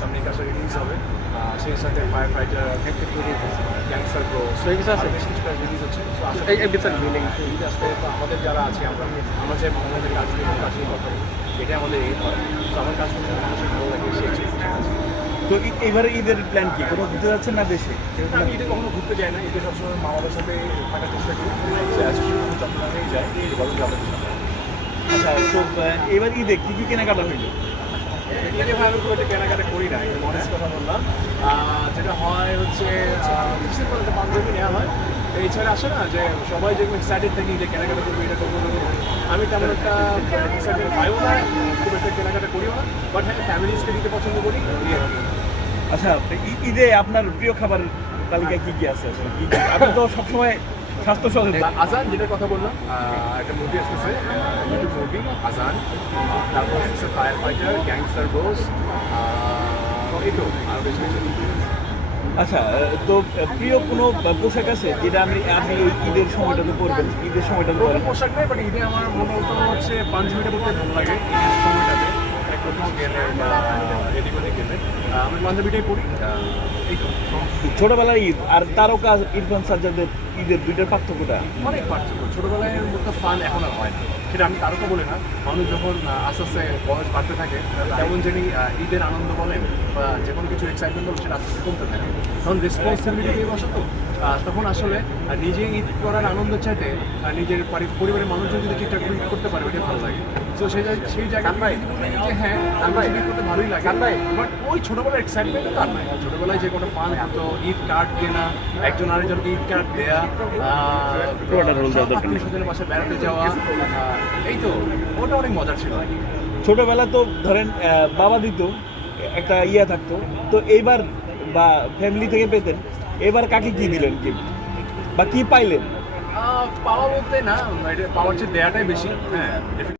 সামনে কাছে রিলিজ হবে, সেই সাথে ফায়ার ফাইটার গ্যাংস্টার ব্রো বেশ কিছুটা রিলিজ হচ্ছে। ঈদ আসতে তো আমাদের যারা আছে আমরা যে আমাদের কাজ করতে এটাই আমাদের এই হয়। তো আমার কাজ করতে মানুষের ভালো লাগে, সেই এক্সপেকটেশন আছে। তো এবারে ঈদের প্ল্যান কি, কোথাও ঘুরতে যাচ্ছেন না দেশে? আমি ঈদে কখনো ঘুরতে যাই না, ঈদে সবসময় মা বাবার সাথে থাকার চেষ্টা করি, চট্টগ্রামেই যাই বড় যাবেন। আচ্ছা, তো এবার ঈদে কী কী কেনাকাটা হইলো? ঈদে ভাই আমি খুব একটা কেনাকাটা করি না, একটু অনেস্ট কথা বললাম। যেটা হয় হচ্ছে সিম্পল একটা পাঞ্জাবি নেওয়া হয়, এছাড়া আসে না যে সবাই যেরকম এক্সাইটেড থাকি যে কেনাকাটা করবো, এটা করবো। আমি তেমন একটা এক্সাইটেড পাইও না, খুব একটা কেনাকাটা করিও না, বাট হ্যাঁ ফ্যামিলিজকে দিতে পছন্দ করি এই আর কি। আচ্ছা, ঈদে আপনার প্রিয় খাবার তালিকায় কী কী আছে আসলে? কী কী? আপনি তো সবসময় স্বাস্থ্য সচেতন। আজান যেটার কথা বললাম, একটা মুভি আসতেছে, ইউটিউব মুভি আজান, তারপর আসতেছে ফায়ার ফাইটার, গ্যাংস্টার ব্রোস, এই তো আর বেশ কিছু। আচ্ছা, তো প্রিয় কোনো পোশাক আছে যেটা আপনি এই ঈদের সময়টাতে পরবেন? ঈদের সময়টাতে নতুন পরেন? পোশাক নেই, বাট ঈদে আমার মূলত হচ্ছে পাঞ্জাবিটা পরতে ভালো লাগে ঈদের সময়টাতে, কোথাও গেলে বা এদিক ওদিক গেলে আমি পাঞ্জাবিটাই পরি, এই তো। ছোটবেলার ঈদ আর তারকা ইরফান সাজ্জাদের ঈদের দুইটার পার্থক্যটা? অনেক পার্থক্য। ছোটোবেলায় মতো ফান এখন আর হয় না, সেটা আমি তারকা বলে না। মানুষ যখন আস্তে আস্তে বয়স বাড়তে থাকে, তেমন যিনি ঈদের আনন্দ বলেন বা যে কোনো কিছু এক্সাইটমেন্ট বলেন, সেটা আস্তে আস্তে কমতে থাকে। তখন রেসপন্সিবিলিটি দিয়ে বসে তো, তখন আসলে নিজে ঈদ করার আনন্দ চাইতে নিজের পরিবারের মানুষজন যদি ঠিকঠাক ঈদ করতে পারে, ওইটাই ভালো লাগে। তো সেই জায়গায় যে হ্যাঁ আমি ঈদ করতে ভালোই লাগে, বাট ওই ছোটোবেলার এক্সাইটমেন্টটা তার নাই। ছোটোবেলায় যে কোনো ফান হতো, ঈদ কার্ড কেনা, একজন আরেকজনকে ঈদ কার্ড দেয়া, আত্মীয়-স্বজনের বাসায় বেড়াতে যাওয়া, এই তো ওটা অনেক মজার ছিল। ছোটবেলা তো ধরেন বাবা দিত, একটা ইয়া থাকতো, তো এইবার বা ফ্যামিলি থেকে পেতেন, এবার কাকে কি দিলেন গিফট বা কি পাইলেন? পাওয়া বলতে না, এটা পাওয়ার চেয়ে দেয়াটাই বেশি। হ্যাঁ।